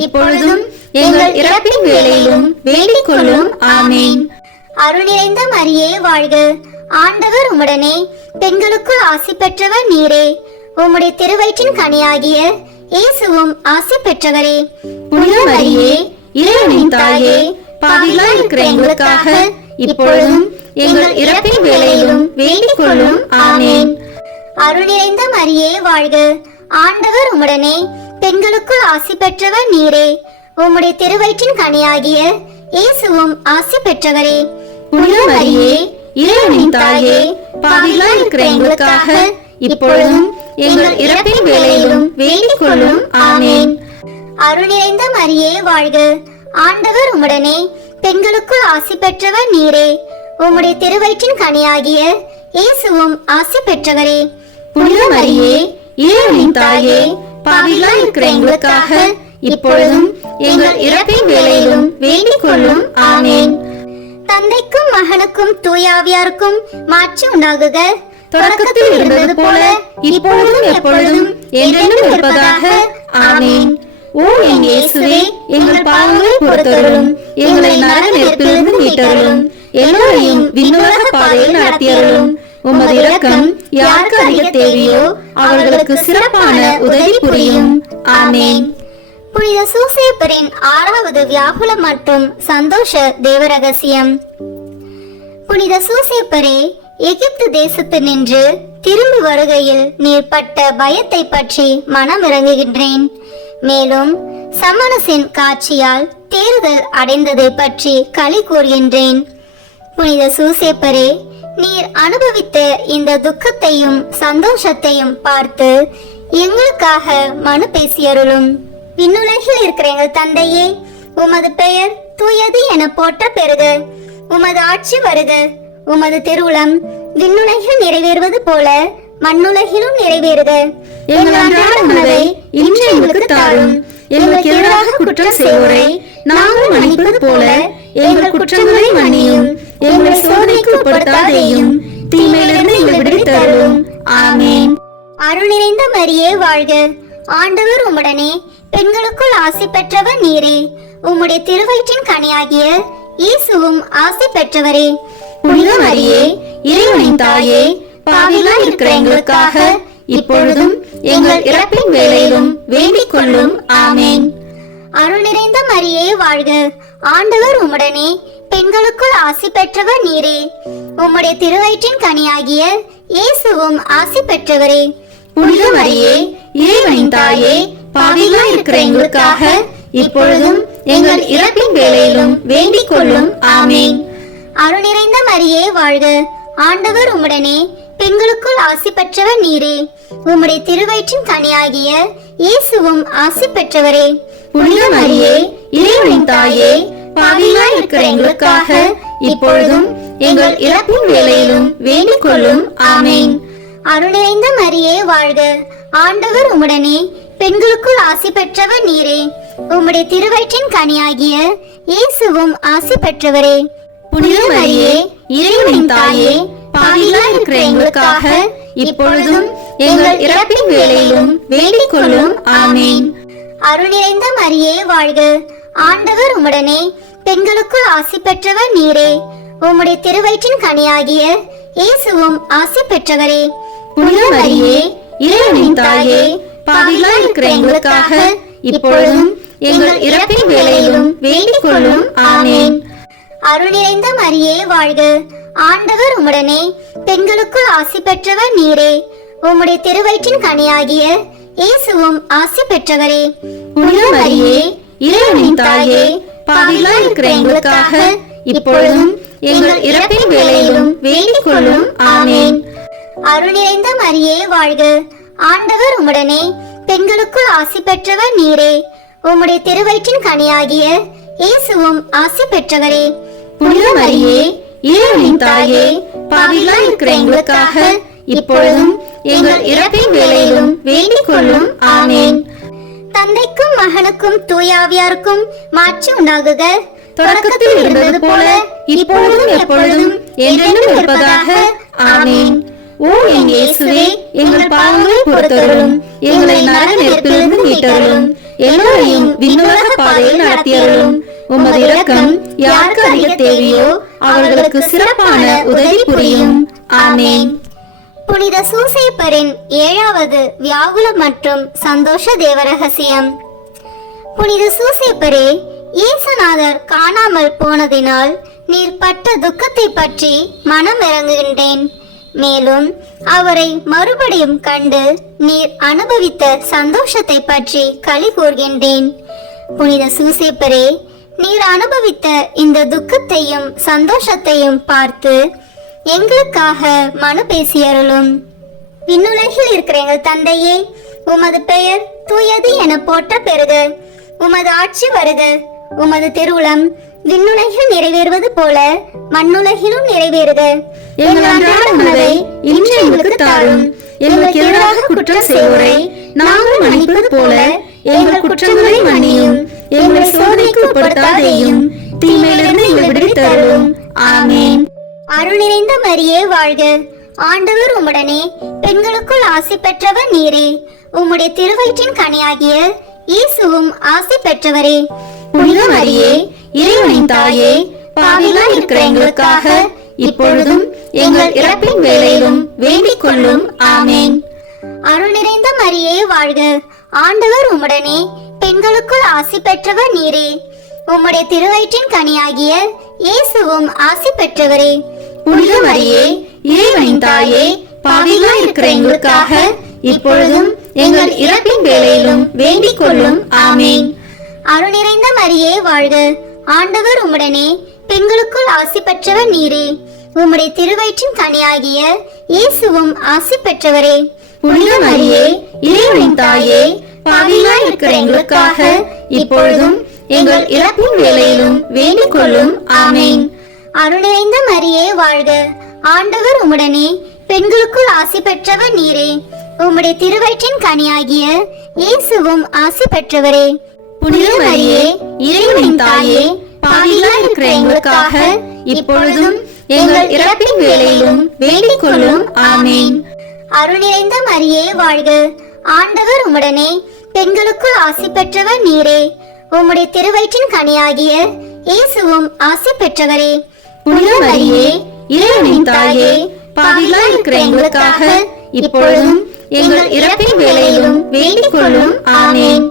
இப்பொழுதும் எங்கள் இறப்பின் வேளையிலும் வேண்டிக் கொள்ளும். ஆமென். அருள் நிறைந்த மரியே வாழ்க. ஆண்டவர் உம்முடனே, பெண்களுக்குள் ஆசி பெற்றவர் நீரே. உம்முடைய திருவயிற்றின் கனியாகிய இயேசுவும் ஆசி பெற்றவரே. புனித மரியே, இறைவனின் தாயே, பாவிகளாய் இருக்கிற எங்களுக்காக இப்பொழுதும் எங்கள் இறப்பின் வேளையிலும் வேண்டிக் கொள்ளும். ஆமென். அருள் நிறைந்த மரியே வாழ்க. ஆண்டவர் உம்முடனே, பெண்களுக்குள் ஆசி பெற்றவர் நீரே. உம்முடைய திருவயிற்றின் கனியாகிய இயேசுவும் ஆசி பெற்றவரே. புனித மரியே, இறைவனின் தாயே, பாவிகளாய் இருக்கிற எங்களுக்காக இப்பொழுதும் எங்கள் இறப்பின் வேளையிலும் வேண்டிக் கொள்ளும். ஆமென். அருள் நிறைந்த மரியே வாழ்க. ஆண்டவர் உம்முடனே, பெண்களுக்குள் ஆசி பெற்றவர் நீரே. உம்முடைய திருவயிற்றின் கனியாகிய இயேசுவும் ஆசி பெற்றவரே. புனித மரியே, இறைவனின் தாயே, பாவிகளாய் இருக்கிற எங்களுக்காக இப்பொழுதும் எங்கள் இறப்பின் வேளையிலும் வேண்டிக் கொள்ளும். ஆமென். தந்தைக்கும் மகனுக்கும் தூயாவியாருக்கும் மாட்சி உண்டாகுக. தொடக்கத்தில் இருந்தது போல இப்பொழுதும் எப்பொழுதும் என்றென்றும் இருப்பதாக. ஆமென். ஓ என் இயேசுவே, எங்கள் பாவங்களை பொறுத்தருளும், எங்களை நரக நெருப்பிலிருந்து மீட்டருளும், எல்லோரையும் விண்ணுலக பாதையில் நடத்தியருளும். உமது இரக்கம் யாருக்கு அதிக தேவையோ அவர்களுக்கு சிறப்பான உதவி புரியும். ஆமேன். புனித சூசேப்பரின் 6வது வியாகுலம் மற்றும் சந்தோஷ தேவரகசியம். புனித சூசேப்பரே, எகிப்து தேசத்து நின்று திரும்பி வருகையில் நீர் பட்ட பயத்தை பற்றி மனம் இறங்குகின்றேன். மேலும் சமணசின் காட்சியால் தேறுதல் அடைந்ததை பற்றி களி கூறுகின்றேன். புனித சூசேப்பரே, நீர் அனுபவித்த இந்த துக்கத்தையும் சந்தோஷத்தையும் பார்த்து எங்களுக்காக மனு பேசியருளும். விண்ணுலகில் இருக்கிற எங்கள் தந்தையே, உமது பெயர் தூயது என போற்ற பெறுக. உமது ஆட்சி வருக. உமது திருவுளம் விண்ணுலகில் நிறைவேறுவது போல மண்ணுலகிலும் நிறைவேறுக. எங்கள் அன்றாட உணவை இன்று எங்களுக்கு தாரும். எங்களுக்கு எதிராக குற்றம் செய்வோரை நாங்கள் மன்னிப்பது போல எங்கள் குற்றங்களை மன்னியும். எங்களை சோதனைக்கு உட்படுத்தாதேயும், தீமையிலிருந்து எங்களை விடுவித்தருளும். ஆமேன். அருள் நிறைந்த மரியே வாழ்க. ஆண்டவர் உம்முடனே, பெண்களுக்குள் ஆசி பெற்றவர் நீரே. உம்முடைய திருவயிற்றின் கனியாகிய இயேசுவும் ஆசி பெற்றவரே. புனித மரியே, இறைவனின் தாயே, பாவிகளாய் இருக்கிற எங்களுக்காக இப்பொழுதும் எங்கள் இறப்பின் வேளையிலும் வேண்டிக் கொள்ளும். ஆமேன். அருள் நிறைந்த மரியே வாழ்க. ஆண்டவர் உம்முடனே, பெண்களுக்குள் ஆசி பெற்றவர் நீரே. உம்முடைய திருவயிற்றின் கனியாகிய இயேசுவும் ஆசி பெற்றவரே. புனித மரியே, இறைவனின் தாயே, பாவிகளாய் இருக்கிற எங்களுக்காக இப்பொழுதும் எங்கள் இறப்பின் வேளையிலும் வேண்டிக் கொள்ளும். ஆமேன். அருள் நிறைந்த மரியே வாழ்க. ஆண்டவர் உம்முடனே, பெண்களுக்குள் ஆசி பெற்றவர் நீரே. உம்முடைய திருவயிற்றின் கனியாகிய இயேசுவும் ஆசி பெற்றவரே. புனித மரியே, இறைவனின் தாயே, பாவிகளாய் இருக்கிற எங்களுக்காக இப்பொழுதும் எங்கள் இறப்பின் வேளையிலும் வேண்டிக் கொள்ளும். ஆமேன். அருள் நிறைந்த மரியே வாழ்க. ஆண்டவர் உம்முடனே, பெண்களுக்குள் ஆசி பெற்றவர் நீரே. உம்முடைய திருவயிற்றின் கனியாகிய இயேசுவும் ஆசி பெற்றவரே. புனித மரியே, இறைவனின் தாயே, பாவிகளாய் இருக்கிற எங்களுக்காக இப்பொழுதும் எங்கள் இறப்பின் வேளையிலும் வேண்டிக் கொள்ளும். ஆமேன். அருள் நிறைந்த மரியே வாழ்க. ஆண்டவர் உம்முடனே, பெண்களுக்குள் ஆசி பெற்றவர் நீரே. உம்முடைய திருவயிற்றின் கனியாகிய இயேசுவும் ஆசி பெற்றவரே. புனித மரியே, இறைவனின் தாயே, பாவிகளாய் இருக்கிற எங்களுக்காக இப்பொழுதும் எங்கள் இறப்பின் வேளையிலும் வேண்டிக் கொள்ளும். ஆமேன். அருள் நிறைந்த மரியே வாழ்க. ஆண்டவர் உம்முடனே, பெண்களுக்குள் ஆசி பெற்றவர் நீரே. உம்முடைய திருவயிற்றின் கனியாகிய இயேசுவும் ஆசி பெற்றவரே. புனித மரியே, இறைவனின் தாயே, பாவிகளாய் இருக்கிற எங்களுக்காக இப்பொழுதும் எங்கள் இறப்பின் வேளையிலும் வேண்டிக் கொள்ளும். ஆமேன். அருள் நிறைந்த மரியே வாழ்க. ஆண்டவர் உம்முடனே, பெண்களுக்குள் ஆசி பெற்றவர் நீரே. உம்முடைய திருவயிற்றின் கனியாகிய இயேசுவும் ஆசி பெற்றவரே. புனித மரியே, இறைவனின் தாயே, பாவிகளாய் இருக்கிற எங்களுக்காக இப்பொழுதும் எங்கள் இறப்பின் வேளையிலும் வேண்டிக் கொள்ளும். ஆமேன். தந்தைக்கும் மகனுக்கும் தூயாவியாருக்கும் மாட்சி உண்டாகுக. தொடக்கத்தில் இருந்தது போல இப்பொழுதும் எப்பொழுதும் என்றென்றும் இருப்பதாக. ஆமேன். ஓ என் இயேசுவே, எங்கள் பாவங்களை பொறுத்தருளும். எங்களை நரக நெருப்பிலிருந்து மீட்டருளும். எல்லோரையும் விண்ணுலக பாதையில் நடத்தியருளும். உமது இரக்கம் யாருக்கு அதிக தேவையோ அவர்களுக்கு சிறப்பான உதவி புரியும். ஆமேன். புனித சூசேப்பரின் 7வது வியாகுலம் மற்றும் சந்தோஷ தேவரகசியம். புனித சூசேப்பரே, இயேசுநாதர் காணாமல் போனதினால் நீர் பட்ட துக்கத்தை பற்றி மனம் இறங்குகின்றேன். மேலும் அவரை மறுபடியும் கண்டு நீர் அனுபவித்த சந்தோஷத்தை பற்றி களி கூர்கின்றேன். புனித சூசேப்பரே, நீர் அனுபவித்த இந்த துக்கத்தையும் சந்தோஷத்தையும் பார்த்து எங்களுக்காக மனு பேசியருளும். விண்ணுலகில் இருக்கிற எங்கள் தந்தையே, உமது பெயர் தூயது என போற்ற பெறுக. உமது ஆட்சி வருக. உமது திருவுளம் விண்ணுலகில் நிறைவேறுவது போல மண்ணுலகிலும் நிறைவேறுக. எங்கள் அன்றாட உணவை இன்று எங்களுக்கு தாரும். எங்களுக்கு எதிராக குற்றம் செய்வோரை நாங்கள் மன்னிப்பது போல எங்கள் குற்றங்களை மன்னியும். எங்களை சோதனைக்கு உட்படுத்தாதேயும், தீமையிலிருந்து எங்களை விடுவித்தருளும். ஆமேன். அருள் நிறைந்த மரியே வாழ்க. ஆண்டவர் உம்முடனே, பெண்களுக்குள் ஆசி பெற்றவர் நீரே. உம்முடைய திருவயிற்றின் கனியாகிய இயேசுவும் ஆசி பெற்றவரே. புனித மரியே, இறைவனின் தாயே, பாவிகளாய் இருக்கிற எங்களுக்காக இப்பொழுதும் எங்கள் இறப்பின் வேளையிலும் வேண்டிக் கொள்ளும். ஆமேன். அருள் நிறைந்த மரியே வாழ்க, ஆண்டவர் உம்முடனே, பெண்களுக்குள் ஆசி பெற்றவர் நீரே. உம்முடைய திருவயிற்றின் கனியாகிய இயேசுவும் ஆசி பெற்றவரே. புனித மரியே, இறைவனின் தாயே, பாவிகளாய் இருக்கிற எங்களுக்காக இப்பொழுதும் எங்கள் இறப்பின் வேளையிலும் வேண்டிக் கொள்ளும். ஆமேன். அருள் நிறைந்த மரியே வாழ்க, ஆண்டவர் உம்முடனே, பெண்களுக்குள் ஆசி பெற்றவர் நீரே. உம்முடைய திருவயிற்றின் கனியாகிய இயேசுவும் ஆசி பெற்றவரே. புனித மரியே, இறைவனின் தாயே, பாவிகளாய் இருக்கிற எங்களுக்காக இப்பொழுதும் எங்கள் இறப்பின் வேளையிலும் வேண்டிக் கொள்ளும். ஆமேன். அருள் நிறைந்த மரியே வாழ்க, ஆண்டவர் உம்முடனே, பெண்களுக்குள் ஆசி பெற்றவர் நீரே. உம்முடைய திருவயிற்றின் கனியாகிய இயேசுவும் ஆசி பெற்றவரே. புனித மரியே, இறைவனின் தாயே, பாவிகளாய் இருக்கிற எங்களுக்காக இப்பொழுதும் எங்கள் இறப்பின் வேளையிலும் வேண்டிக் கொள்ளும். ஆமேன். அருள் நிறைந்த மரியே வாழ்க, ஆண்டவர் உம்முடனே, பெண்களுக்குள் ஆசி பெற்றவர் நீரே. உம்முடைய திருவயிற்றின் கனியாகிய இயேசுவும் ஆசி பெற்றவரே. புனித மரியே, இறைவனின் தாயே, பாவிகளாய் இருக்கிற எங்களுக்காக இப்பொழுதும் எங்கள் இறப்பின் வேளையிலும் வேண்டிக் கொள்ளும். ஆமேன்.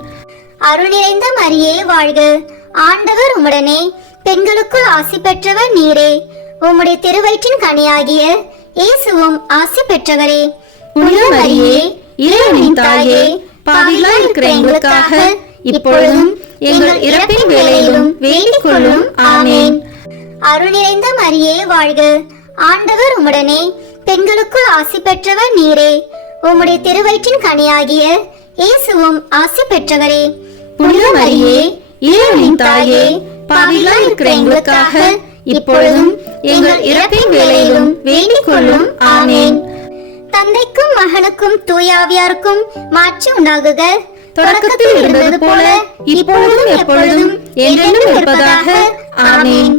அருள் நிறைந்த மரியே வாழ்க, ஆண்டவர் உம்முடனே, பெண்களுக்குள் ஆசி பெற்றவர் நீரே. உம்முடைய திருவயிற்றின் கனியாகிய இயேசுவும் ஆசி பெற்றவரே. புனித மரியே, இறைவனின் தாயே, பாவிகளாய் இருக்கிற எங்களுக்காக இப்பொழுதும் எங்கள் இறப்பின் வேளையிலும் வேண்டிக் கொள்ளும். ஆமேன். அருள் நிறைந்த மரியே வாழ்க, ஆண்டவர் உம்முடனே, பெண்களுக்குள் ஆசி பெற்றவர் நீரே. உம்முடைய திருவயிற்றின் கனியாகிய இயேசுவும் ஆசி பெற்றவரே. புனித மரியே, இறைவனின் தாயே, பாவிகளாய் இருக்கிற எங்களுக்காக இப்பொழுதும் எங்கள் இறப்பின் வேளையிலும் வேண்டிக் கொள்ளும். ஆமேன். தந்தைக்கும் மகனுக்கும் தூயாவியாருக்கும் மாட்சி உண்டாகுக. தொடக்கத்தில் இருந்தது போல இப்பொழுதும் எப்பொழுதும் என்றென்றும் இருப்பதாக. ஆமேன்.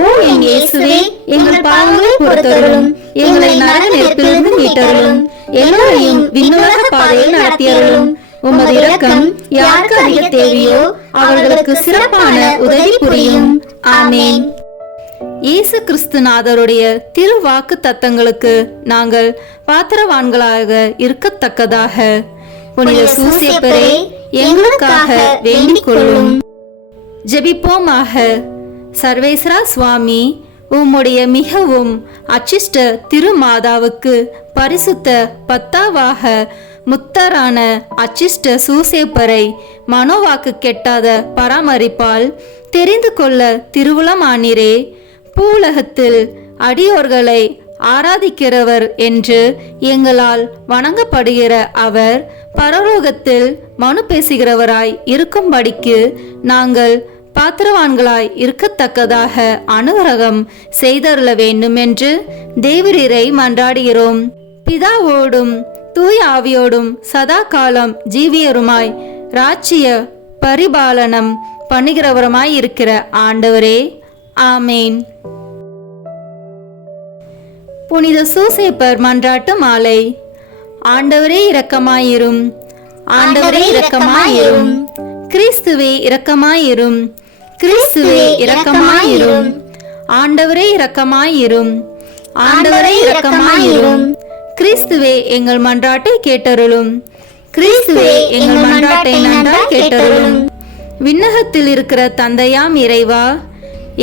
ஓ என் இயேசுவே, எங்கள் பாவங்களை பொறுத்தருளும், எங்களை நரக நெருப்பிலிருந்து மீட்டருளும், எல்லோரையும் விண்ணுலக பாதையில் நடத்தியருளும். உமது இரக்கம் யாருக்கு அதிக தேவையோ அவர்களுக்கு சிறப்பான உதவி புரியும். ஆமேன். இயேசு கிறிஸ்துநாதருடைய திருவாக்கு தத்தங்களுக்கு நாங்கள் பாத்திரவான்களாக இருக்கத்தக்கதாக புனித சூசேப்பரே எங்களுக்காக வேண்டிக் கொள்ளும். ஜெபிப்போமாக. சர்வேஸ்வரா சுவாமி, உம்முடைய மிகவும் அச்சிஷ்ட திருமாதாவுக்கு பரிசுத்த பத்தாவாக முத்தரான அச்சிஷ்ட சூசேப்பரை மனோவாக்கு கெட்டாத பராமரிப்பால் தெரிந்து கொள்ள திருவுளமானீரே. பூலகத்தில் அடியோர்களை ஆராதிக்கிறவர் என்று எங்களால் வணங்கப்படுகிற அவர் பரலோகத்தில் மனு பேசுகிறவராய் இருக்கும்படிக்கு நாங்கள் பாத்திரவான்களாய் இருக்கத்தக்கதாக அனுகிரகம் செய்தருள வேண்டும் என்று தேவரீரை மன்றாடுகிறோம். பிதாவோடும் தூய ஆவியோடும் சதா காலம் ஜீவியருமாய் ராஜ்ய பரிபாலனம் பண்ணுகிறவருமாய் இருக்கிற ஆண்டவரே. ஆமேன். புனித சூசேப்பர் மன்றாட்டு மாலை. ஆண்டவரே இரக்கமாயிரும், ஆண்டவரே இரக்கமாயிரும், கிறிஸ்துவே இரக்கமாயிரும், கிறிஸ்துவே இரக்கமாயிரும், ஆண்டவரே இரக்கமாயிரும், ஆண்டவரே இரக்கமாயிரும், கிறிஸ்துவே எங்கள் மன்றாட்டை கேட்டருளும், கிறிஸ்துவே எங்கள் மன்றாட்டை நன்றாய் கேட்டருளும். விண்ணகத்தில் இருக்கிற தந்தையாம் இறைவா,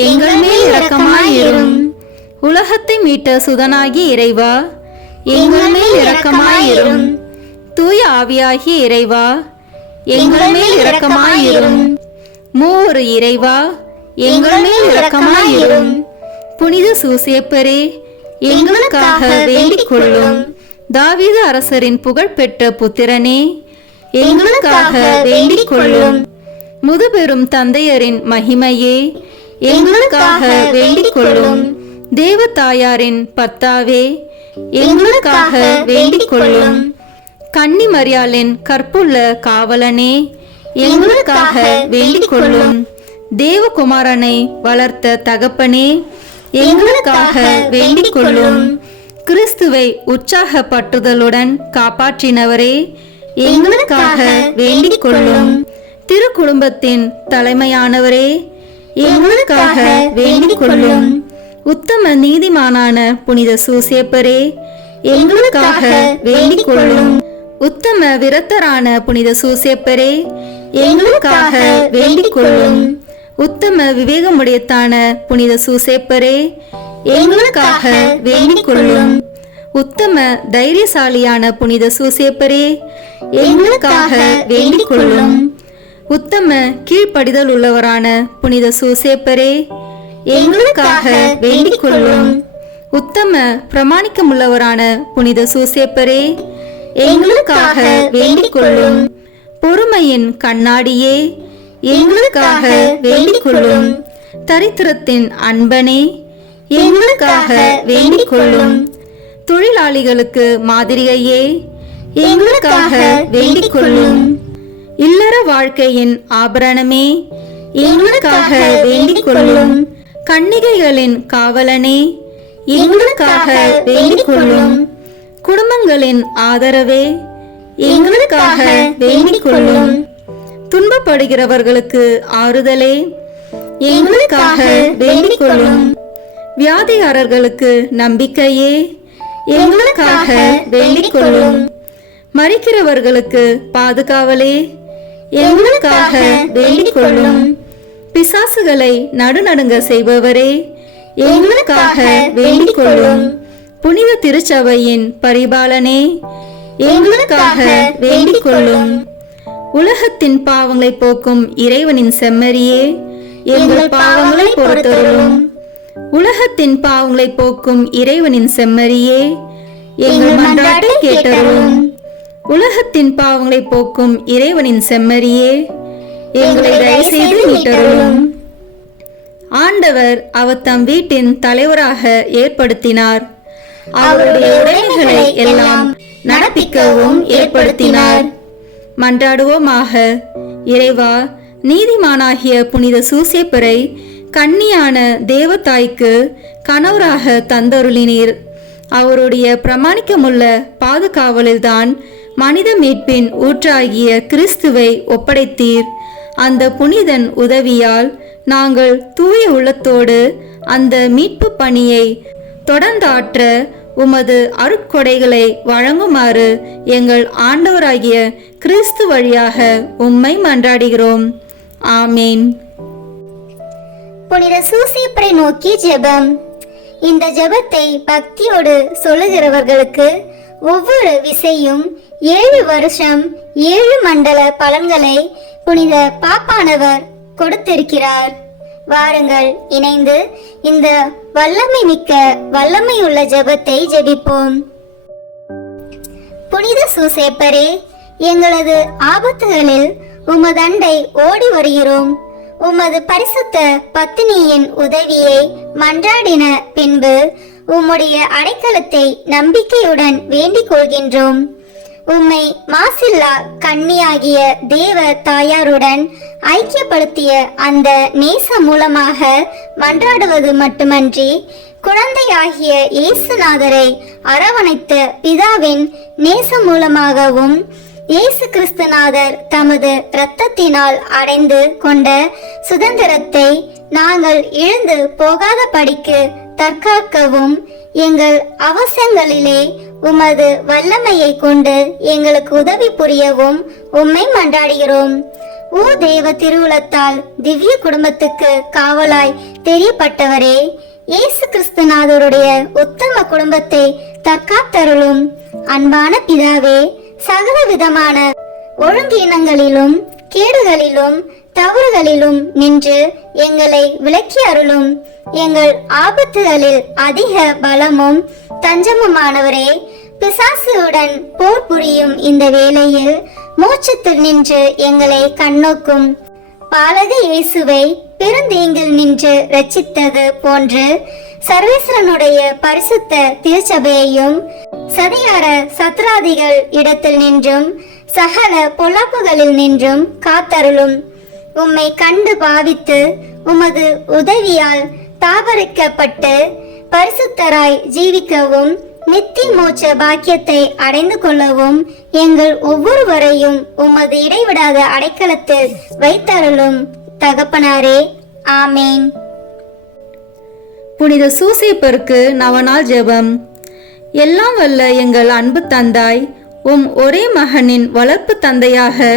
எங்கள் மேல் இரக்கமாயிரும். உலகத்தை மீட்ட சுதனாகி இறைவா, எங்கள் மேல் இரக்கமாயிரும். தூய ஆவியாகிய இறைவா, எங்கள் மேல் இரக்கமாயிரும். மூவொரு இறைவா, எங்கள் மேல் இரக்கமாயிரும். புனித சூசேப்பரே, எங்களுக்காக வேண்டிக் கொள்ளும். தாவீது அரசரின் புகழ்பெற்ற புத்திரனே, எங்களுக்காக வேண்டிக் கொள்ளும். முதுபெரும் தந்தையரின் மகிமையே, எங்களுக்காக வேண்டிக் கொள்ளும். தேவ தாயாரின் பர்த்தாவே, எங்களுக்காக வேண்டிக் கொள்ளும். கன்னி மரியாளின் கற்புள்ள காவலனே, எங்களுக்காக வேண்டிக் கொள்ளும். தேவகுமாரனை வளர்த்த தகப்பனே, எங்களுக்காக வேண்டிக் கொள்ளும். கிறிஸ்துவை உற்சாக பற்றுதலுடன் காப்பாற்றினவரே, எங்களுக்காக வேண்டிக் கொள்ளும். திருக்குடும்பத்தின் தலைமையானவரே, எங்களுக்காக வேண்டிக் கொள்ளும். உத்தம நீதிமானான புனித சூசேப்பரே, எங்களுக்காக வேண்டிக் கொள்ளும். உத்தம விரத்தரான புனித சூசேப்பரே, எங்களுக்காக வேண்டிக் கொள்ளும். உத்தம விவேகமுடையத்தான புனித சூசேப்பரே, எங்களுக்காக வேண்டிக் கொள்ளும். உத்தம தைரியசாலியான புனித சூசேப்பரே, எங்களுக்காக வேண்டிக் கொள்ளும். உத்தம கீழ்ப்படிதல் உள்ளவரான புனித சூசேப்பரே, எங்களுக்காக வேண்டிக் கொள்ளும். உத்தம பிரமாணிக்கமுள்ளவரான புனித சூசேப்பரே, எங்களுக்காக வேண்டிக் கொள்ளும். பொறுமையின் கண்ணாடியே, எங்களுக்காக வேண்டிக் கொள்ளும். தரித்திரத்தின் அன்பனே, எங்களுக்காக வேண்டிக் கொள்ளும். தொழிலாளிகளுக்கு மாதிரியே, எங்களுக்காக வேண்டிக் கொள்ளும். இல்லற வாழ்க்கையின் ஆபரணமே, எங்களுக்காக வேண்டிக் கொள்ளும். கன்னிகைகளின் காவலனே, எங்களுக்காக வேண்டிக் கொள்ளும். குடும்பங்களின் ஆதரவே, எங்களுக்காக வேண்டிக் கொள்ளும். துன்பப்படுகிறவர்களுக்கு ஆறுதலே, எங்களுக்காக வேண்டிக் கொள்ளும். வியாதிகாரர்களுக்கு நம்பிக்கையே, எங்களுக்காக வேண்டிக் கொள்ளும். மரிக்கிறவர்களுக்கு பாதுகாவலே, எங்களுக்காக வேண்டிக் கொள்ளும். பிசாசுகளை நடுநடுங்க செய்பவரே, எங்களுக்காக வேண்டிக் கொள்ளும். புனித திருச்சபையின் பரிபாலனே, எங்களுக்காக வேண்டிக் கொள்ளும். உலகத்தின் பாவங்களை போக்கும் இறைவனின் செம்மறியே, எங்கள் பாவங்களை பொறுத்தருளும். உலகத்தின் பாவங்களை போக்கும் இறைவனின் செம்மறியே, எங்கள் மன்றாட்டை கேட்டருளும். உலகத்தின் பாவங்களை போக்கும் இறைவனின் செம்மறியே, எங்களை தயவு செய்து மீட்டருளும். ஆண்டவர் அவர் தம் வீட்டின் தலைவராக ஏற்படுத்தினார். அவருடைய உடைமைகளை எல்லாம் நடப்பிக்கவும் ஏற்படுத்தினார். மன்றாடுவோமாக. இறைவா, நீதிமானாகிய புனித சூசேப்பரை கன்னியான தேவதாய்க்கு கணவராக தந்தருளினீர். அவருடைய பிரமாணிக்கமுள்ள பாதுகாவலில்தான் மனித மீட்பின் ஊற்றாகிய கிறிஸ்துவை ஒப்படைத்தீர். அந்த புனிதன் உதவியால் நாங்கள் தூய உள்ளத்தோடு அந்த மீட்பு பணியை தொடர்ந்தாற்ற உமது அருட்கொடைகளை வழங்குமாறு எங்கள் ஆண்டவராகிய கிறிஸ்து வழியாக உம்மை மன்றாடுகிறோம். ஆமேன். புனித சூசேப்பரை நோக்கி ஜெபம். இந்த ஜெபத்தை பக்தியோடு சொல்லுகிறவர்களுக்கு ஒவ்வொரு விசையும் 7 வருஷம் 7 மண்டல பலன்களை புனித பாப்பானவர் கொடுத்திருக்கிறார். வாருங்கள், இணைந்து இந்த வல்லமை மிக்க வல்லமையுள்ள ஜெபத்தை ஜெபிப்போம். புனித சூசேப்பரே, எங்களது ஆபத்துகளில் உமதண்டை ஓடி வருகிறோம். உமது பரிசுத்த பத்தினியின் உதவியை மன்றாடின பின்பு உம்முடைய அடைக்கலத்தை நம்பிக்கையுடன் வேண்டிக் கொள்கின்றோம். உம்மை மாசில்லா கன்னியாகிய தேவ தாயாருடன் ஐக்கியப்படுத்திய அந்த நேசம் மூலமாக மன்றாடுவது மட்டுமன்றி, குழந்தையாகிய இயேசுநாதரை அரவணைத்த பிதாவின் நேசம் மூலமாகவும் இயேசு கிறிஸ்துநாதர் தமது இரத்தத்தினால் அடைந்து கொண்ட சுதந்திரத்தை நாங்கள் இழந்து போகாத படிக்கு தற்காக்கவும் எங்கள் அவசரங்களிலே உமது வல்லமையை கொண்டு எங்களுக்கு உதவி புரியவும் உம்மை மன்றாடுகிறோம். ஓ தேவ திருவுளத்தால் திவ்ய குடும்பத்துக்கு காவலாய் தெரியப்பட்டவரே, இயேசு கிறிஸ்துநாதருடைய உத்தம குடும்பத்தை தற்காத்தருளும். அன்பான பிதாவே, சகல விதமான ஒழுங்கீனங்களிலும் கேடுகளிலும் தவறுகளிலும் நின்று எங்களை விலக்கி அருளும். எங்கள் ஆபத்துகளில் அதிக பலமும் தஞ்சமுமானவரே, பிசாசுடன் போர் புரியும் இந்த வேளையில் மோட்சத்தில் நின்று எங்களை கண்ணோக்கும் பாலக இயேசுவை பெருந்தீங்கில் நின்று ரட்சித்தது போன்று சர்வேஸ்வரனுடைய பரிசுத்த திருச்சபையையும் சதிகார சத்ராதிகள் இடத்தில் நின்றும் சகல பொல்லாப்புகளில் நின்றும் காத்தருளும். உம்மை கண்டு பாவித்து உமது உதவியால் தாபரிக்கப்பட்டு பரிசுத்தராய் ஜீவிக்கவும் நித்திய மோட்ச பாக்கியத்தை அடைந்து கொள்ளவும் எங்கள் ஒவ்வொருவரையும் உமது இடைவிடாத அடைக்கலத்தில் வைத்தருளும் தகப்பனாரே. ஆமேன். புனித சூசேப்பருக்கு நவநாள் ஜெபம். எல்லாம் வல்ல எங்கள் அன்பு தந்தாய், உம் ஒரே மகனின் வளர்ப்பு தந்தையாக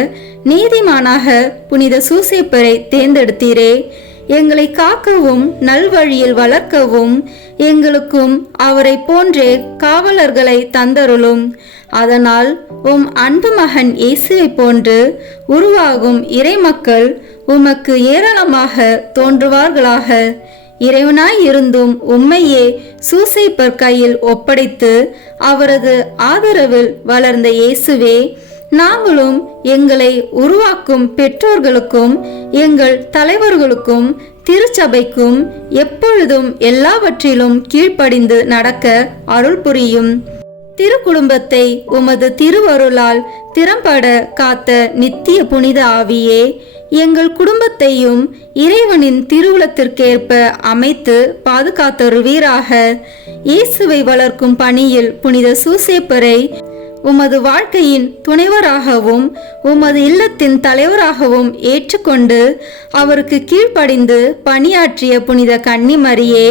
நீதிமானாக புனித சூசேப்பரை தேர்ந்தெடுத்தீரே. எங்களை காக்கவும் நல்வழியில் வளர்க்கவும் எங்களுக்கும் அவரை போன்றே காவலர்களை தந்தருளும். அதனால் உம் அன்பு மகன் இயேசுவை போன்று உருவாகும் இறைமக்கள் உமக்கு ஏராளமாக தோன்றுவார்களாக. இறைவனாய் இருந்தும் உம்மையே சூசேப்பர் கையில் ஒப்படைத்து அவரது ஆதரவில் வளர்ந்த இயேசுவே, நாங்களும் எங்களை உருவாக்கும் பெற்றோர்களுக்கும் எங்கள் தலைவர்களுக்கும் திருச்சபைக்கும் எப்பொழுதும் எல்லாவற்றிலும் கீழ்ப்படிந்து நடக்க அருள் புரியும். திருக்குடும்பத்தை உமது திருவருளால் திறம்பட காத்த நித்திய புனித ஆவியே, எங்கள் குடும்பத்தையும் இறைவனின் திருவுளத்திற்கேற்ப அமைத்து பாதுகாத்தருவீராக. இயேசுவை வளர்க்கும் பணியில் புனித சூசேப்பரை உமது வாழ்க்கையின் துணைவராகவும் உமது இல்லத்தின் தலைவராகவும் ஏற்றுக்கொண்டு அவருக்கு கீழ்ப்படிந்து பணியாற்றிய புனித கன்னிமரியே,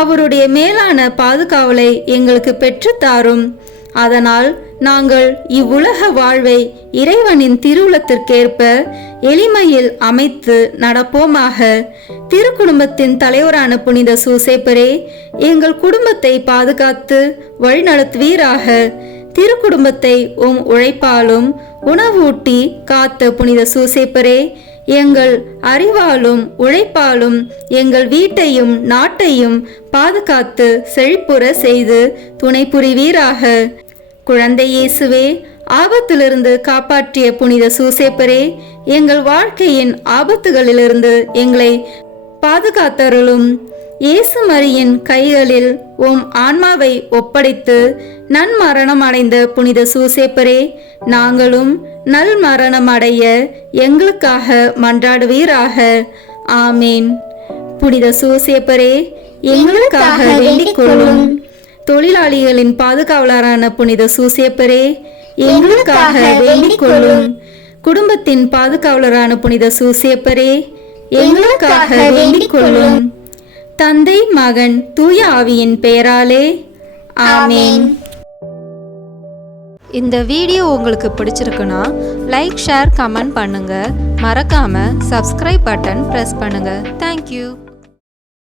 அவருடைய மேலான பாதுகாவலை எங்களுக்கு பெற்றுத்தாரும். அதனால் நாங்கள் இவ்வுலக வாழ்வை இறைவனின் திருவுளத்திற்கேற்ப எளிமையில் அமைத்து நடப்போமாக. திருக்குடும்பத்தின் தலைவரான புனித சூசேப்பரே, எங்கள் குடும்பத்தை பாதுகாத்து வழிநடத்துவீராக. திருக்குடும்பத்தை உம் உழைப்பாலும் உணவூட்டி காத்த புனித சூசேப்பரே, எங்கள் அறிவாலும் உழைப்பாலும் எங்கள் வீட்டையும் நாட்டையும் பாதுகாத்து செழிப்புற செய்து துணை புரிவீராக. குழந்தை இயேசுவே, ஆபத்திலிருந்து காப்பாற்றிய புனித சூசேப்பரே, எங்கள் வாழ்க்கையின் ஆபத்துகளிலிருந்து எங்களை பாதுகாத்தருளும். இயேசு மரியின் கைகளில் உம் ஆன்மாவை ஒப்படைத்து நன்மரணம் அடைந்த புனித சூசேப்பரே, நாங்களும் நல் மரணம் அடைய எங்களுக்காக மன்றாடுவீராக. ஆமேன். புனித சூசேப்பரே, எங்களுக்காக வேண்டிக் கொள்ளும். தொழிலாளிகளின் பாதுகாவலரான புனித சூசேப்பரே, எங்களுக்காக வேண்டிக் கொள்ளும். குடும்பத்தின் பாதுகாவலரான புனித சூசேப்பரே, எங்களுக்காக வேண்டிக் கொள்ளும். தந்தை, மகன், தூய ஆவியின் பெயராலே ஆமேன். இந்த வீடியோ உங்களுக்கு பிடிச்சிருக்குன்னா லைக், ஷேர், கமெண்ட் பண்ணுங்க. மறக்காம சப்ஸ்கிரைப் பட்டன் பிரஸ் பண்ணுங்க. தேங்க்யூ.